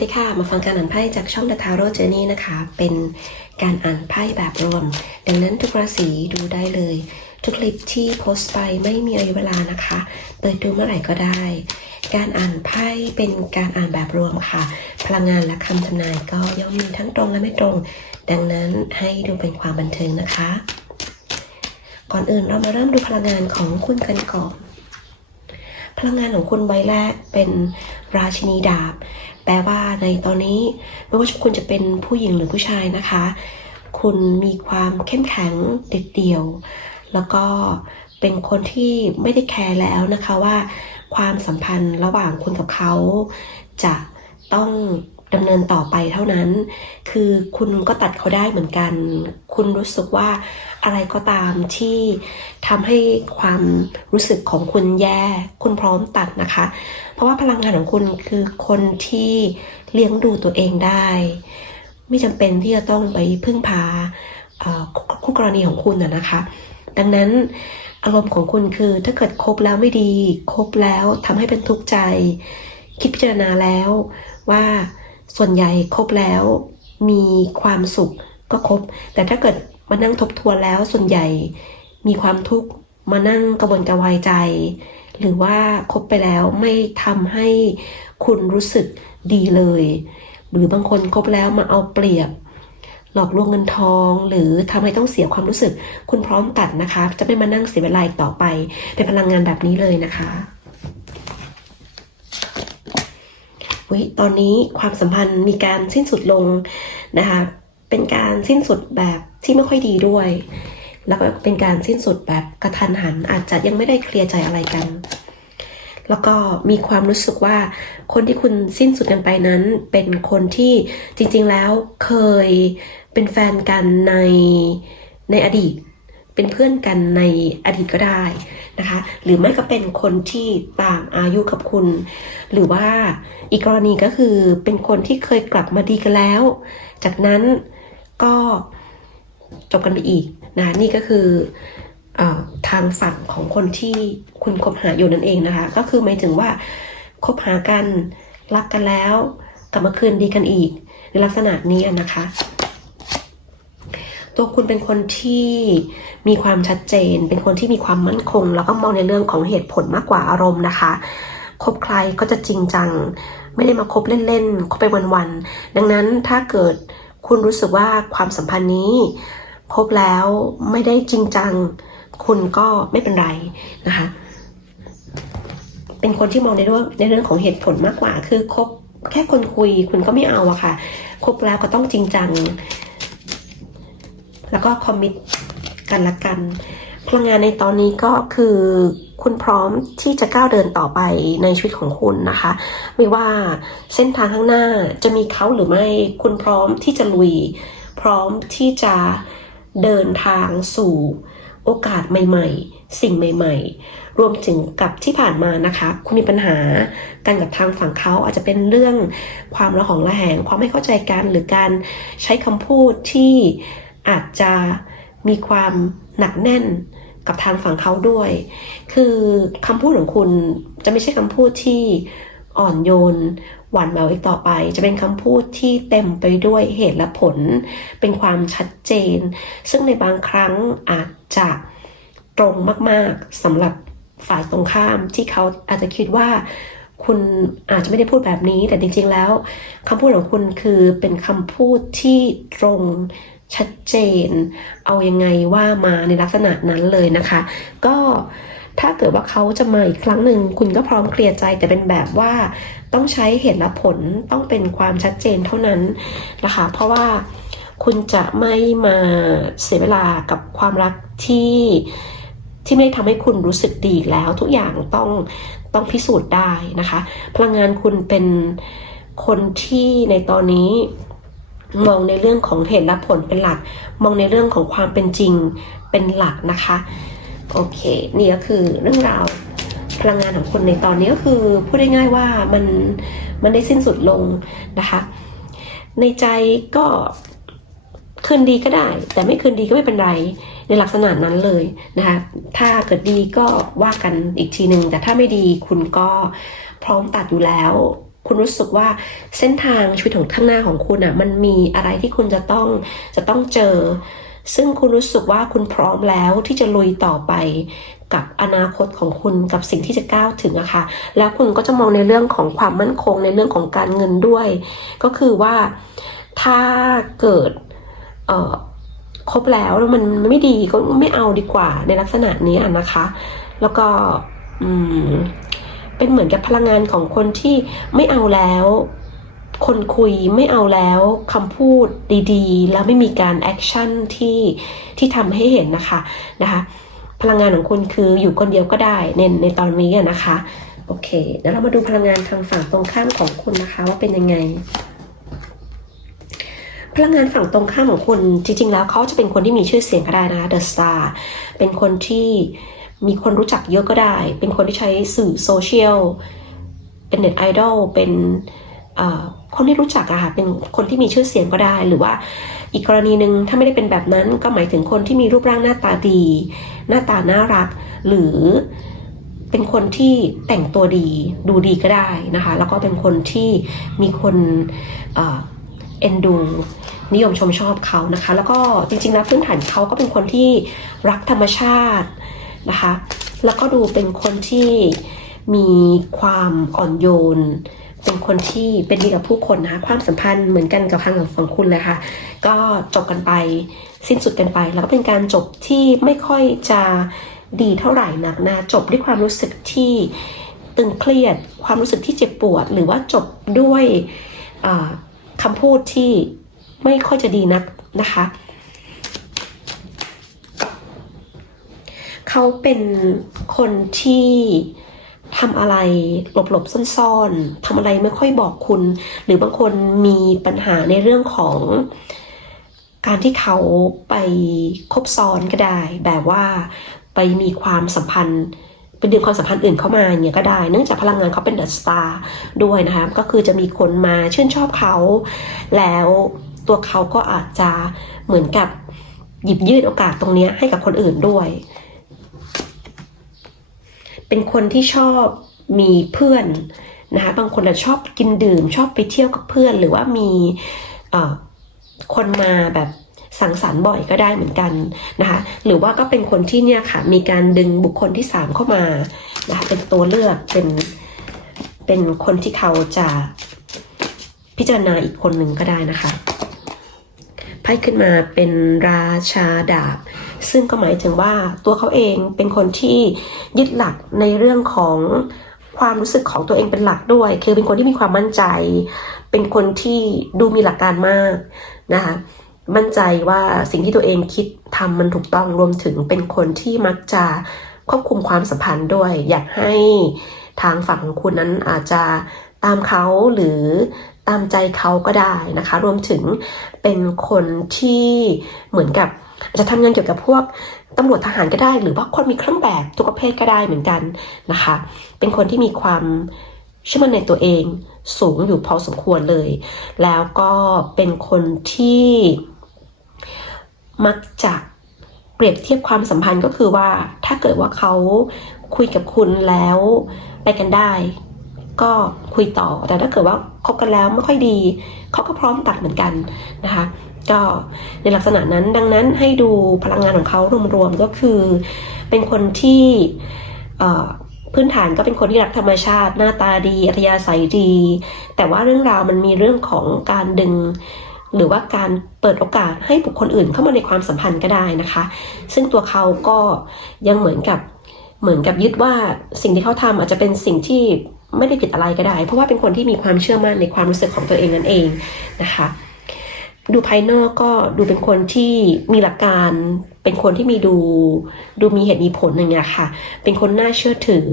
ดีค่ะ มาฟังการอ่านไพ่จากช่อง The Tarot Journey นะคะ เป็นการอ่านไพ่แบบรวม ดังนั้นทุกราศีดูได้เลย ทุกคลิปที่โพสต์ไปไม่มีอายุเวลานะคะ เปิดดูเมื่อไหร่ก็ได้ การอ่านไพ่เป็นการอ่านแบบรวมค่ะ พลังงานและคำทำนายก็ย่อมมีทั้งตรงและไม่ตรง ดังนั้นให้ดูเป็นความบันเทิงนะคะ ก่อนอื่นเรามาเริ่มดูพลังงานของคุณกันก่อน พลังงานของคุณใบแรกเป็นราชินีดาบ แปลว่าในตอนนี้ไม่ว่าคุณจะเป็นผู้หญิงหรือผู้ชายนะคะ คุณมีความเข้มแข็งเด็ดเดี่ยว แล้วก็เป็นคนที่ไม่ได้แคร์แล้วนะคะว่า ความสัมพันธ์ระหว่างคุณกับเขา จะต้องดำเนินต่อไปเท่านั้น คือคุณก็ตัดเขาได้เหมือนกัน คุณรู้สึกว่า อะไรก็ตามที่ทำให้ความรู้สึกของคุณแย่ คุณพร้อมตัดนะคะ เพราะว่าพลังงานของคุณคือคนที่เลี้ยงดูตัวเองได้ ไม่จำเป็นที่จะต้องไปพึ่งพาคู่กรณีของคุณนะนะคะ ดังนั้นอารมณ์ของคุณคือถ้าเกิดคบแล้วไม่ดี คบแล้วทำให้เป็นทุกข์ใจ คิดพิจารณาแล้วว่าส่วนใหญ่คบแล้วมีความสุขก็คบ แต่ถ้าเกิด มานั่งทบทวนแล้วส่วนใหญ่มีความทุกข์มานั่งกระวนกระวายใจ หรือว่าคบไปแล้วไม่ทำให้คุณรู้สึกดีเลย หรือบางคนคบแล้วมาเอาเปรียบ หลอกลวงเงินทอง หรือทำให้ต้องเสียความรู้สึก คุณพร้อมตัดนะคะ จะไม่มานั่งเสียเวลาอีกต่อไป เป็นพลังงานแบบนี้เลยนะคะวิตอนนี้ความสัมพันธ์มีการสิ้นสุดลงนะคะ เป็นการสิ้นสุดแบบที่ไม่ค่อยดีด้วย แล้วก็เป็นการสิ้นสุดแบบกระทันหัน อาจจะยังไม่ได้เคลียร์ใจอะไรกัน แล้วก็มีความรู้สึกว่าคนที่คุณสิ้นสุดกันไปนั้น เป็นคนที่จริงๆแล้วเคยเป็นแฟนกันในในอดีตเป็นเพื่อนกันในอดีตก็ได้นะคะ หรือไม่ก็เป็นคนที่ต่างอายุกับคุณ หรือว่าอีกกรณีก็คือเป็นคนที่เคยกลับมาดีกันแล้ว จากนั้น ก็จบกันไปอีกนะนี่ก็คืออทางฝั่งของคนที่คุณคบหาอยู่นั่นเองนะคะ ก็คือหมายถึงว่าคบหากันรักกันแล้วกลับมาคืนดีกันอีก ในลักษณะนี้นะคะ ตัวคุณเป็นคนที่มีความชัดเจน เป็นคนที่มีความมั่นคง แล้วก็มองในเรื่องของเหตุผลมากกว่าอารมณ์นะคะคบใครก็จะจริงจัง ไม่ได้มาคบเล่นๆคบไปวันๆดังนั้นถ้าเกิด คุณรู้สึกว่าความสัมพันธ์นี้คบแล้วไม่ได้จริงจัง คุณก็ไม่เป็นไรนะคะ เป็นคนที่มองในเรื่องในเรื่องของเหตุผลมากกว่า คือคบแค่คนคุยคุณก็ไม่เอาอะค่ะ คบแล้วก็ต้องจริงจัง แล้วก็คอมมิตกันละกัน พลังงานในตอนนี้ก็คือคุณพร้อมที่จะก้าวเดินต่อไปในชีวิตของคุณนะคะ ไม่ว่าเส้นทางข้างหน้าจะมีเขาหรือไม่ คุณพร้อมที่จะลุย พร้อมที่จะเดินทางสู่โอกาสใหม่ ๆ สิ่งใหม่ ๆ รวมถึงกับที่ผ่านมานะคะ คุณมีปัญหากันกับทางฝั่งเขาอาจจะเป็นเรื่องความระหองระแหง ความไม่เข้าใจกัน หรือการใช้คำพูดที่อาจจะมีความหนักแน่น กับทางฝั่งเขาด้วย คือคำพูดของคุณจะไม่ใช่คำพูดที่อ่อนโยนหวานแหววอีกต่อไป จะเป็นคำพูดที่เต็มไปด้วยเหตุและผล เป็นความชัดเจน ซึ่งในบางครั้งอาจจะตรงมาก ๆสำหรับฝ่ายตรงข้ามที่เขาอาจจะคิดว่าคุณอาจจะไม่ได้พูดแบบนี้ แต่จริงๆแล้วคำพูดของคุณคือเป็นคำพูดที่ตรง ชัดเจน เอายังไงว่ามาในลักษณะนั้นเลยนะคะ ก็ถ้าเกิดว่าเขาจะมาอีกครั้งหนึ่งคุณก็พร้อมเคลียร์ใจแต่เป็นแบบว่าต้องใช้เหตุและผลต้องเป็นความชัดเจนเท่านั้นนะคะ เพราะว่าคุณจะไม่มาเสียเวลากับความรักที่ที่ไม่ได้ทำให้คุณรู้สึกดีแล้วทุกอย่างต้องต้องพิสูจน์ได้นะคะ พลังงานคุณเป็นคนที่ในตอนนี้ มองในเรื่องของเหตุและผลเป็นหลัก มองในเรื่องของความเป็นจริงเป็นหลักนะคะ โอเค นี่ก็คือเรื่องราวพลังงานของคนในตอนนี้ก็คือพูดได้ง่ายว่ามันมันได้สิ้นสุดลงนะคะ ในใจก็คืนดีก็ได้ แต่ไม่คืนดีก็ไม่เป็นไร ในลักษณะนั้นเลยนะคะ ถ้าเกิดดีก็ว่ากันอีกทีหนึ่งแต่ถ้าไม่ดีคุณก็พร้อมตัดอยู่แล้ว คุณรู้สึกว่าเส้นทางชีวิตของข้างหน้าของคุณอะมันมีอะไรที่คุณจะต้องจะต้องเจอ ซึ่งคุณรู้สึกว่าคุณพร้อมแล้วที่จะลุยต่อไปกับอนาคตของคุณกับสิ่งที่จะก้าวถึงอะค่ะ แล้วคุณก็จะมองในเรื่องของความมั่นคงในเรื่องของการเงินด้วย ก็คือว่าถ้าเกิดเอ่อครบแล้วแล้วมันไม่ดีก็ไม่เอาดีกว่าในลักษณะนี้นะคะ แล้วก็อืม เป็นเหมือนกับพลังงานของคนที่ไม่เอาแล้ว คนคุยไม่เอาแล้วคำพูดดีๆ แล้วไม่มีการแอคชั่นที่ที่ทำให้เห็นนะคะนะคะพลังงานของคุณคืออยู่คนเดียวก็ได้ในในตอนนี้นะคะโอเคเดี๋ยวเรามาดูพลังงานทางฝั่งตรงข้ามของคุณนะคะ ว่าเป็นยังไง พลังงานฝั่งตรงข้ามของคุณจริง ๆ แล้วเขาจะเป็นคนที่มีชื่อเสียงก็ได้นะคะ The Star เป็นคนที่ มีคนรู้จักเยอะก็ได้ เป็นคนที่ใช้สื่อโซเชียล เป็นเน็ตไอดอล เป็นคนที่รู้จักอะค่ะ เป็นคนที่มีชื่อเสียงก็ได้ หรือว่าอีกกรณีหนึ่งถ้าไม่ได้เป็นแบบนั้นก็หมายถึงคนที่มีรูปร่างหน้าตาดี หน้าตาน่ารัก หรือเป็นคนที่แต่งตัวดี ดูดีก็ได้นะคะ แล้วก็เป็นคนที่มีคนเอ่อเอ็นดูนิยมชมชอบเขานะคะ แล้วก็จริงๆแล้วพื้นฐานเขาก็เป็นคนที่รักธรรมชาติ นะคะ แล้วก็ดูเป็นคนที่มีความอ่อนโยน เป็นคนที่เป็นดีกับผู้คนนะคะความสัมพันธ์เหมือนกันกับทางฝั่งคุณเลยค่ะ ก็จบกันไปสิ้นสุดกันไป แล้วก็เป็นการจบที่ไม่ค่อยจะดีเท่าไหร่นักนะจบด้วยความรู้สึกที่ตึงเครียด ความรู้สึกที่เจ็บปวด หรือว่าจบด้วยคำพูดที่ไม่ค่อยจะดีนักนะคะ เขาเป็นคนที่ทำอะไรหลบๆซ่อนๆทำอะไรไม่ค่อยบอกคุณ หรือบางคนมีปัญหาในเรื่องของการที่เขาไปคบซ้อนก็ได้ แบบว่าไปมีความสัมพันธ์ไปดึงความสัมพันธ์อื่นเข้ามาอย่างเงี้ยก็ได้ เนื่องจากพลังงานเขาเป็นเดอะสตาร์ด้วยนะคะ ก็คือจะมีคนมาชื่นชอบเขา แล้วตัวเขาก็อาจจะเหมือนกับหยิบยื่นโอกาสตรงนี้ให้กับคนอื่นด้วย เป็นคนที่ชอบมีเพื่อนนะคะบางคนอาจจะชอบกินดื่ม ชอบไปเที่ยวกับเพื่อน หรือว่ามีคนมาแบบสังสรรค์บ่อยก็ได้เหมือนกันนะคะหรือว่าก็เป็นคนที่เนี่ยค่ะมีการดึงบุคคลที่สามเข้ามานะคะเป็นตัวเลือกเป็นเป็นคนที่เขาจะพิจารณาอีกคนหนึ่งก็ได้นะคะไพ่ขึ้นมาเป็นราชาดาบ ซึ่งก็หมายถึงว่าตัวเขาเองเป็นคนที่ยึดหลักในเรื่องของความรู้สึกของตัวเองเป็นหลักด้วย คือเป็นคนที่มีความมั่นใจ เป็นคนที่ดูมีหลักการมากนะคะมั่นใจว่าสิ่งที่ตัวเองคิดทำมันถูกต้องรวมถึงเป็นคนที่มักจะควบคุมความสัมพันธ์ด้วย อยากให้ทางฝั่งของคุณนั้นอาจจะตามเขาหรือตามใจเขาก็ได้นะคะ รวมถึงเป็นคนที่เหมือนกับ อาจจะทำงานเกี่ยวกับพวกตำรวจทหารก็ได้ หรือว่าคนมีเครื่องแบบทุกประเภทก็ได้เหมือนกันนะคะ เป็นคนที่มีความเชื่อมั่นในตัวเองสูงอยู่พอสมควรเลย แล้วก็เป็นคนที่มักจะเปรียบเทียบความสัมพันธ์ก็คือว่าถ้าเกิดว่าเขาคุยกับคุณแล้วไปกันได้ ก็คุยต่อแต่ถ้าเกิดว่าคบกันแล้วไม่ค่อยดี เขาก็พร้อมตัดเหมือนกันนะคะ ในลักษณะนั้นดังนั้นให้ดูพลังงานของเขารวมๆก็คือ เป็นคนที่พื้นฐานก็เป็นคนที่รักธรรมชาติ หน้าตาดีอัธยาศัยดี แต่ว่าเรื่องราวมันมีเรื่องของการดึง หรือว่าการเปิดโอกาสให้บุคคลอื่นเข้ามาในความสัมพันธ์ก็ได้นะคะ ซึ่งตัวเขาก็ยังเหมือนกับเหมือนกับยึดว่าสิ่งที่เขาทำอาจจะเป็นสิ่งที่ไม่ได้ผิดอะไรก็ได้ เพราะว่าเป็นคนที่มีความเชื่อมั่นในความรู้สึกของตัวเองนั่นเองนะคะ ดูภายนอกก็ดูเป็นคนที่มีหลักการ เป็นคนที่มีดูดูมีเหตุมีผลอย่างเงี้ยค่ะ เป็นคนน่าเชื่อถือ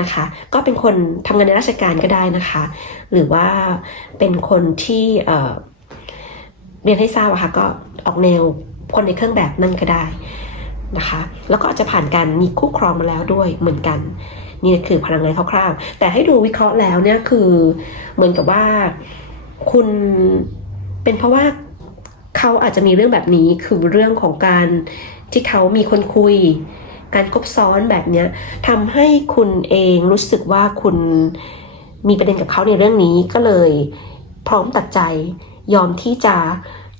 นะคะ ก็เป็นคนทำงานในราชการก็ได้นะคะ หรือว่าเป็นคนที่เเรียนให้ทราบอะค่ะก็ออกแนวคนในเครื่องแบบนั่นก็ได้นะคะ แล้วก็อาจจะผ่านการมีคู่ครองมาแล้วด้วยเหมือนกัน นี่คือพลังงานคร่าวๆ แต่ให้ดูวิเคราะห์แล้วเนี่ยคือเหมือนกับว่าคุณเป็นเพราะว่า เขาอาจจะมีเรื่องแบบนี้คือเรื่องของการที่เขามีคนคุย การคบซ้อนแบบเนี้ยทำให้คุณเองรู้สึกว่าคุณมีประเด็นกับเขาในเรื่องนี้ก็เลยพร้อมตัดใจยอมที่จะ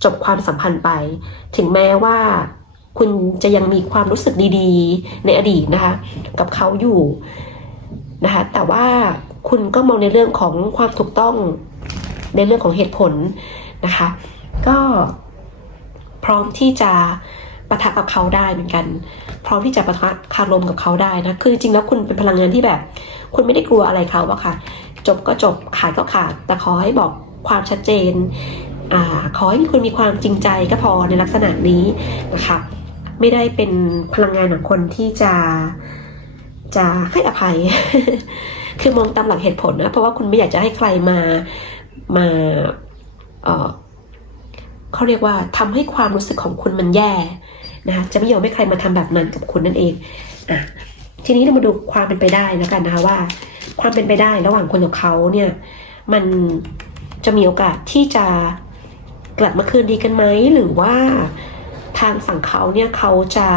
จบความสัมพันธ์ไป ถึงแม้ว่าคุณจะยังมีความรู้สึกดีๆ ในอดีตนะคะ กับเขาอยู่นะคะแต่ว่าคุณก็มองในเรื่องของความถูกต้องในเรื่องของเหตุผลนะคะ ก็ พร้อมที่จะปะทะกับเขาได้เหมือนกัน พร้อมที่จะปะทะคารมกับเขาได้นะ คือจริงแล้วคุณเป็นพลังงานที่แบบ คุณไม่ได้กลัวอะไรเขาอะค่ะ จบก็จบขาดก็ขาด แต่ขอให้บอกความชัดเจนอขอให้คุณมีความจริงใจก็พอในลักษณะนี้นะคะไม่ได้เป็นพลังงานของคนที่จะจะให้อภัย คือมองตามหลักเหตุผลนะ เพราะว่าคุณไม่อยากจะให้ใครมามา เขาเรียกว่าทำให้ความรู้สึกของคุณมันแย่นะคะจะไม่ยอมให้ใครมาทำแบบนั้นกับคุณนั่นเองอะทีนี้เรามาดูความเป็นไปได้แล้วกันนะคะว่า ความเป็นไปได้ระหว่างคุณกับเขาเนี่ยมันจะมีโอกาสที่จะกลับมาคืนดีกันไหมหรือว่าทางฝั่งเขาเนี่ยเขาจะ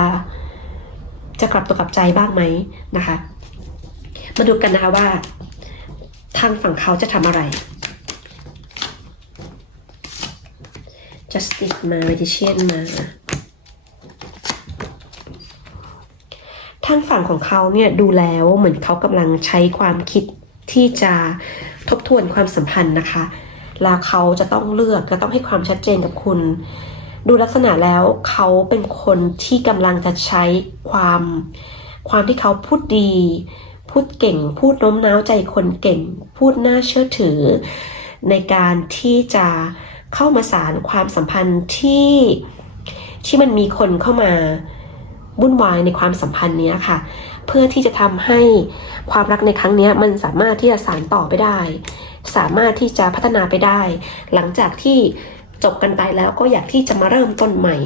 จะกลับตัวกลับใจบ้างไหมนะคะ มาดูกันนะคะว่า ทางฝั่งเขาจะทำอะไร justice มา magician มา ทางฝั่งของเขาเนี่ยดูแล้วเหมือนเขากำลังใช้ความคิดที่จะทบทวนความสัมพันธ์นะคะ แล้วเขาจะต้องเลือกจะต้องให้ความชัดเจนกับคุณ ดูลักษณะแล้วเขาเป็นคนที่กำลังจะใช้ความ ความที่เขาพูดดี พูดเก่ง พูดโน้มน้าวใจคนเก่ง พูดน่าเชื่อถือ ในการที่จะ เข้ามาสารความสัมพันธ์ที่ที่มันมีคนเข้ามาวุ่นวายในความสัมพันธ์เนี้ยค่ะ เพื่อที่จะทำให้ความรักในครั้งเนี้ยมันสามารถที่จะสานต่อไปได้ สามารถที่จะพัฒนาไปได้ หลังจากที่จบกันไปแล้วก็อยากที่จะมาเริ่มต้นใหม่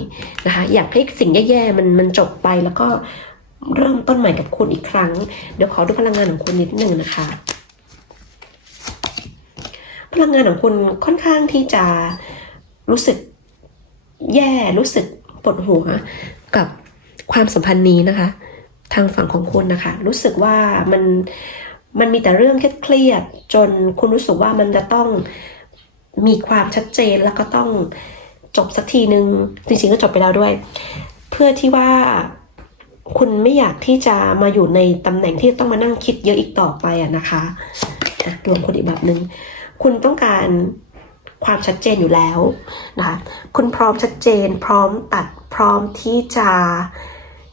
นะคะอยากให้สิ่งแย่ๆมันมันจบไปแล้วก็เริ่มต้นใหม่กับคุณอีกครั้ง เดี๋ยวขอดูพลังงานของคุณนิดหนึ่งนะคะ พลังงานของคุณค่อนข้างที่จะรู้สึกแย่รู้สึกปวดหัวกับความสัมพันธ์นี้นะคะ ทางฝั่งของคุณนะคะ รู้สึกว่ามันมันมีแต่เรื่องเครียดจนคุณรู้สึกว่ามันจะต้องมีความชัดเจนแล้วก็ต้องจบสักทีนึงจริงๆก็จบไปแล้วด้วย เพื่อที่ว่าคุณไม่อยากที่จะมาอยู่ในตำแหน่งที่ต้องมานั่งคิดเยอะอีกต่อไปอะนะคะดวงคนอีกแบบหนึ่ง คุณต้องการความชัดเจนอยู่แล้วนะคะคุณพร้อมชัดเจน พร้อมตัดพร้อมที่จะ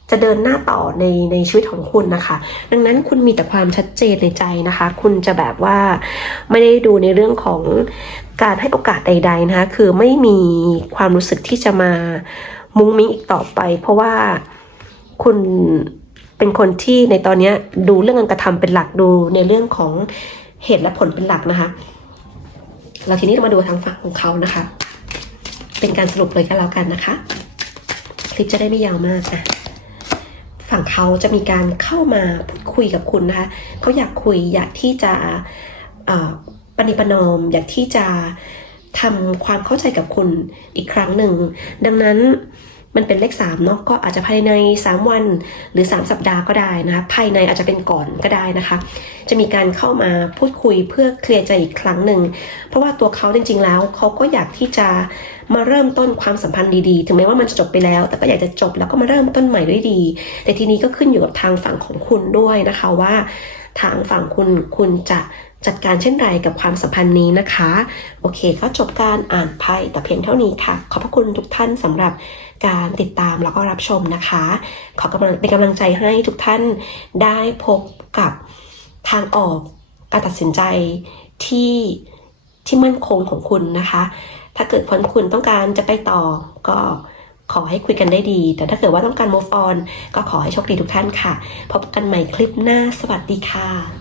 จะเดินหน้าต่อในในชีวิตของคุณนะคะ ดังนั้นคุณมีแต่ความชัดเจนในใจนะคะ คุณจะแบบว่าไม่ได้ดูในเรื่องของการให้โอกาสใด ๆนะคะ คือไม่มีความรู้สึกที่จะมามุ้งมิ้งอีกต่อไป เพราะว่าคุณเป็นคนที่ในตอนนี้ดูเรื่องการกระทำเป็นหลักดูในเรื่องของเหตุและผลเป็นหลักนะคะ เราทีนี้เรามาดูทางฝั่งของเขานะคะ เป็นการสรุปเลยก็แล้วกันนะคะ คลิปจะได้ไม่ยาวมากอะฝั่งเขาจะมีการเข้ามาพูดคุยกับคุณนะคะเขาอยากคุยอยากที่จะปณิปนอม อยากที่จะทำความเข้าใจกับคุณอีกครั้งหนึ่ง ดังนั้น มันเป็นเลข3เนาะก็อาจจะภายใน 3 วันหรือ 3 สัปดาห์ก็ได้นะคะภายในอาจจะเป็นก่อนก็ได้นะคะ จะมีการเข้ามาพูดคุยเพื่อเคลียร์ใจอีกครั้งหนึ่งเพราะว่าตัวเขาจริง ๆ แล้วเขาก็อยากที่จะมาเริ่มต้นความสัมพันธ์ดีๆ ถึงแม้ว่ามันจะจบไปแล้ว แต่ก็อยากจะจบแล้วก็มาเริ่มต้นใหม่ด้วยดี แต่ทีนี้ก็ขึ้นอยู่กับทางฝั่งของคุณด้วยนะคะว่า ทางฝั่งคุณคุณจะ จัดการเช่นไรกับความสัมพันธ์นี้นะคะ โอเค ก็จบการอ่านไพ่แต่เพียงเท่านี้ค่ะ ขอบพระคุณทุกท่านสำหรับการติดตามแล้วก็รับชมนะคะ ขอกำลังเป็นกำลังใจให้ทุกท่านได้พบกับทางออกการตัดสินใจที่ที่มั่นคงของคุณนะคะ ถ้าเกิดคนคุณต้องการจะไปต่อก็ขอให้คุยกันได้ดี แต่ถ้าเกิดว่าต้องการ move on ก็ขอให้โชคดีทุกท่านค่ะ พบกันใหม่คลิปหน้า สวัสดีค่ะ